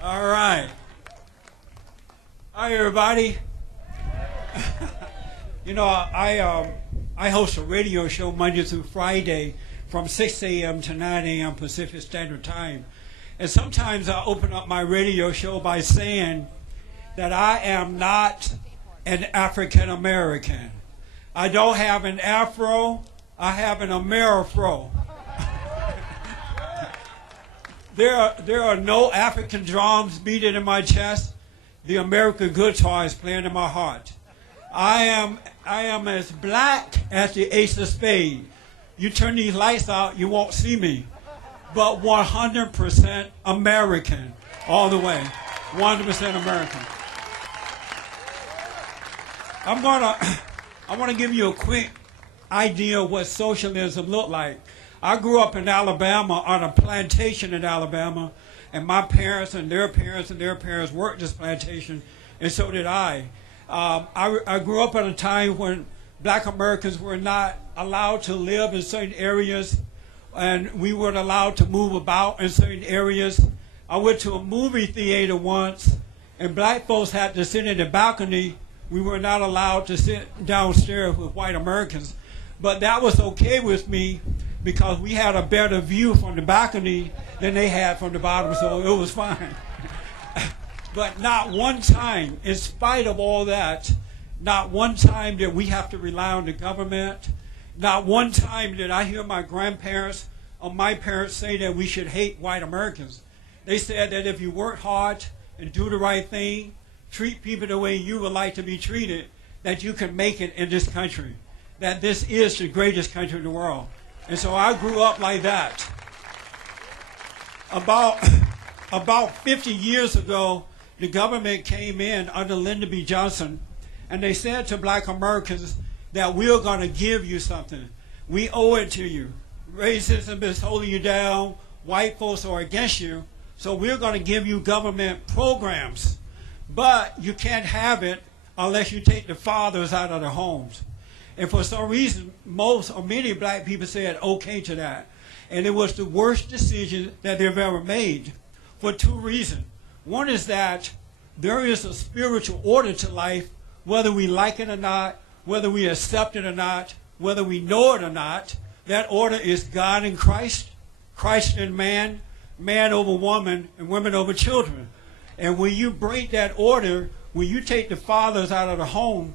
All right. Hi, everybody. You know, I host a radio show Monday through Friday from 6 a.m. to 9 a.m. Pacific Standard Time. And sometimes I open up my radio show by saying that I am not an African American. I don't have an afro, I have an Amerifro. There are no African drums beating in my chest. The American guitar is playing in my heart. I am as black as the ace of spades. You turn these lights out, you won't see me. But 100% American, all the way. 100% American. I want to give you a quick idea of what socialism looked like. I grew up in Alabama on a plantation in Alabama, and my parents and their parents and their parents worked this plantation, and so did I. I grew up at a time when black Americans were not allowed to live in certain areas, and we weren't allowed to move about in certain areas. I went to a movie theater once, and black folks had to sit in the balcony. We were not allowed to sit downstairs with white Americans, but that was okay with me because we had a better view from the balcony than they had from the bottom, so it was fine. But not one time, in spite of all that, not one time did we have to rely on the government. Not one time did I hear my grandparents or my parents say that we should hate white Americans. They said that if you work hard and do the right thing, treat people the way you would like to be treated, that you can make it in this country, that this is the greatest country in the world. And so I grew up like that. About 50 years ago, the government came in under Lyndon B. Johnson, and they said to black Americans that we're going to give you something. We owe it to you. Racism is holding you down. White folks are against you. So we're going to give you government programs. But you can't have it unless you take the fathers out of their homes. And for some reason, most or many black people said okay to that. And it was the worst decision that they've ever made for two reasons. One is that there is a spiritual order to life, whether we like it or not, whether we accept it or not, whether we know it or not. That order is God in Christ, Christ in man, man over woman, and women over children. And when you break that order, when you take the fathers out of the homes,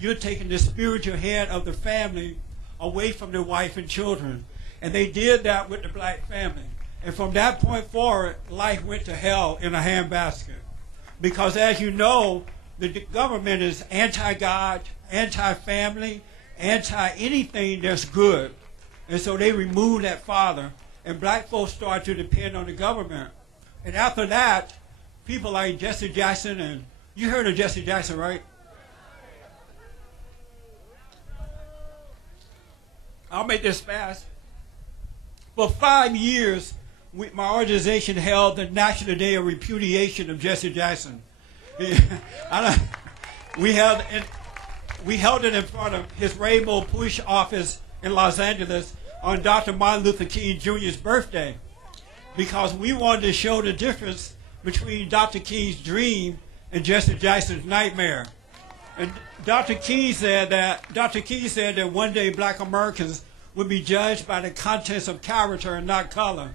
you're taking the spiritual head of the family away from the wife and children. And they did that with the black family. And from that point forward, life went to hell in a handbasket. Because as you know, the government is anti-God, anti-family, anti-anything that's good. And so they removed that father, and black folks started to depend on the government. And after that, people like Jesse Jackson, and you heard of Jesse Jackson, right? I'll make this fast. For 5 years, my organization held the National Day of Repudiation of Jesse Jackson. We held it in front of his Rainbow Push office in Los Angeles on Dr. Martin Luther King Jr.'s birthday, because we wanted to show the difference between Dr. King's dream and Jesse Jackson's nightmare. And Dr. King said that one day black Americans would be judged by the contents of character and not color.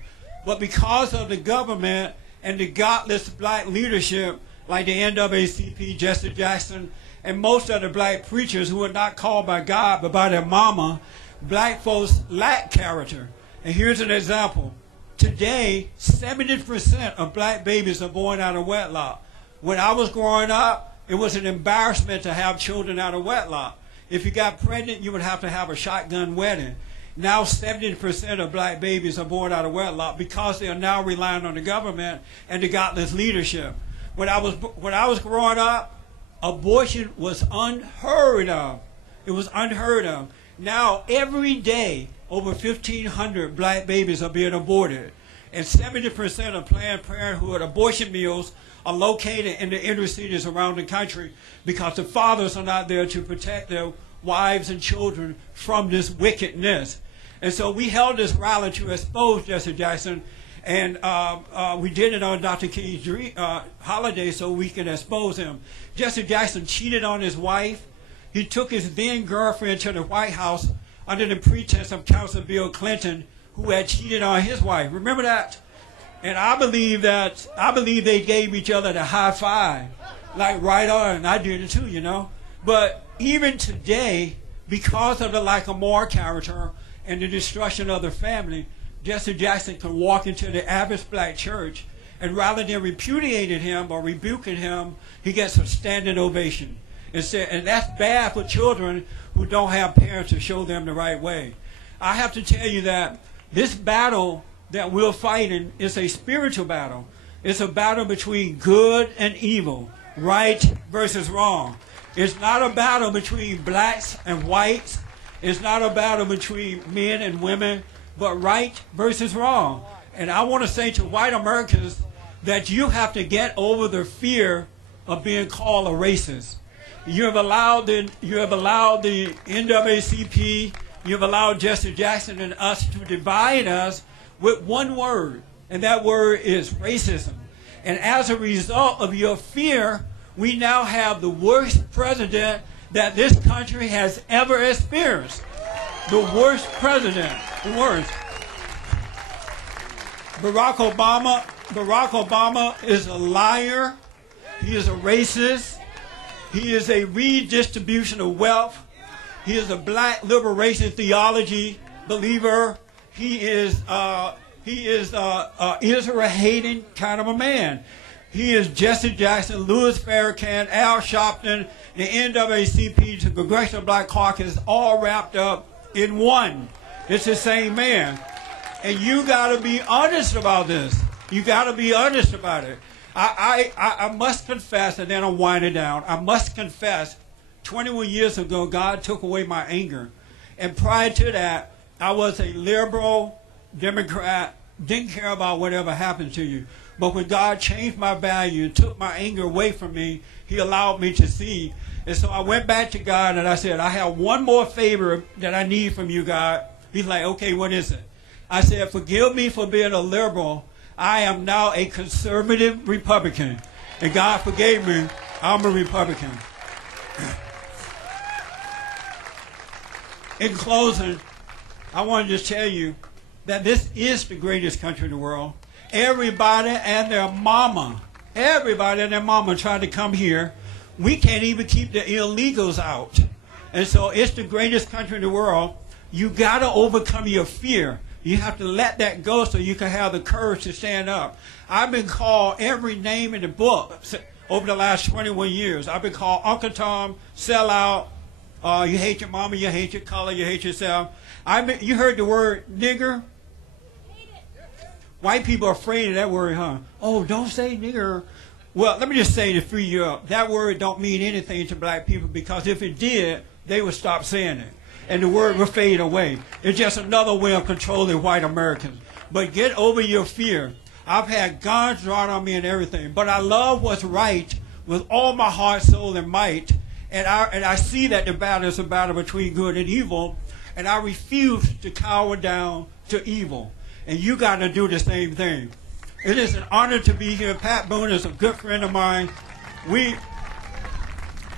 But because of the government and the godless black leadership, like the NAACP, Jesse Jackson, and most of the black preachers who are not called by God but by their mama, black folks lack character. And here's an example. Today, 70% of black babies are born out of wedlock. When I was growing up, it was an embarrassment to have children out of wedlock. If you got pregnant, you would have to have a shotgun wedding. Now 70% of black babies are born out of wedlock because they are now relying on the government and the godless leadership. When I was growing up, abortion was unheard of. It was unheard of. Now every day, over 1,500 black babies are being aborted. And 70% of Planned Parenthood abortion mills are located in the inner cities around the country because the fathers are not there to protect their wives and children from this wickedness. And so we held this rally to expose Jesse Jackson, And we did it on Dr. King's holiday so we could expose him. Jesse Jackson cheated on his wife. He took his then girlfriend to the White House under the pretense of Counsel Bill Clinton, who had cheated on his wife. Remember that? And I believe they gave each other the high five, like right on. And I did it too, you know. But even today, because of the lack of moral character and the destruction of the family, Jesse Jackson can walk into the average black church, and rather than repudiating him or rebuking him, he gets a standing ovation. And that's bad for children who don't have parents to show them the right way. I have to tell you that this battle that we're fighting is a spiritual battle. It's a battle between good and evil, right versus wrong. It's not a battle between blacks and whites. It's not a battle between men and women, but right versus wrong. And I want to say to white Americans that you have to get over the fear of being called a racist. You have allowed the NAACP, you have allowed Jesse Jackson and us to divide us with one word, and that word is racism. And as a result of your fear, we now have the worst president that this country has ever experienced. The worst president, the worst. Barack Obama is a liar. He is a racist. He is a redistribution of wealth. He is a black liberation theology believer. He is Israel-hating kind of a man. He is Jesse Jackson, Louis Farrakhan, Al Sharpton, the NAACP, the Congressional Black Caucus, all wrapped up in one. It's the same man. And you got to be honest about this. You got to be honest about it. I must confess, and then I'll wind it down. I must confess, 21 years ago, God took away my anger. And prior to that, I was a liberal Democrat, didn't care about whatever happened to you. But when God changed my value and took my anger away from me, he allowed me to see. And so I went back to God and I said, I have one more favor that I need from you, God. He's like, okay, what is it? I said, forgive me for being a liberal. I am now a conservative Republican. And God forgave me. I'm a Republican. In closing, I want to just tell you that this is the greatest country in the world. Everybody and their mama tried to come here. We can't even keep the illegals out. And so it's the greatest country in the world. You got to overcome your fear. You have to let that go so you can have the courage to stand up. I've been called every name in the book over the last 21 years. I've been called Uncle Tom, sellout, you hate your mama, you hate your color, you hate yourself. You heard the word nigger? White people are afraid of that word, huh? Oh, don't say nigger. Well, let me just say to free you up, that word don't mean anything to black people, because if it did, they would stop saying it. And the word will fade away. It's just another way of controlling white Americans. But get over your fear. I've had guns drawn on me and everything, but I love what's right with all my heart, soul, and might. And I see that the battle is a battle between good and evil, and I refuse to cower down to evil. And you got to do the same thing. It is an honor to be here. Pat Boone is a good friend of mine.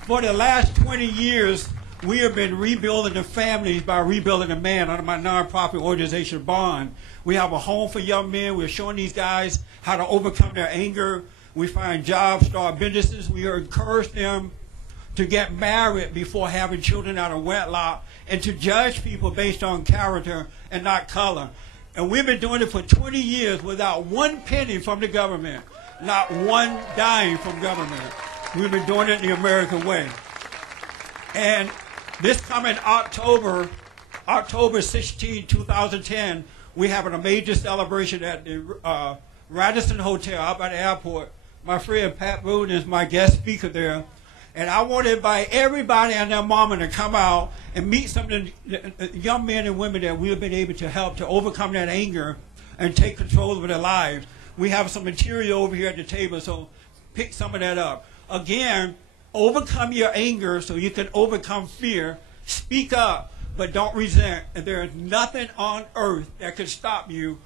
For the last 20 years, we have been rebuilding the families by rebuilding the man under my nonprofit organization, Bond. We have a home for young men. We're showing these guys how to overcome their anger. We find jobs, start businesses. We encourage them to get married before having children out of wedlock, and to judge people based on character and not color. And we've been doing it for 20 years without one penny from the government, not one dime from government. We've been doing it the American way. And this coming October 16, 2010, we're having a major celebration at the Radisson Hotel out by the airport. My friend Pat Boone is my guest speaker there. And I want to invite everybody and their mama to come out and meet some of the young men and women that we have been able to help to overcome that anger and take control of their lives. We have some material over here at the table, so pick some of that up. Again, overcome your anger so you can overcome fear. Speak up, but don't resent. And there is nothing on earth that can stop you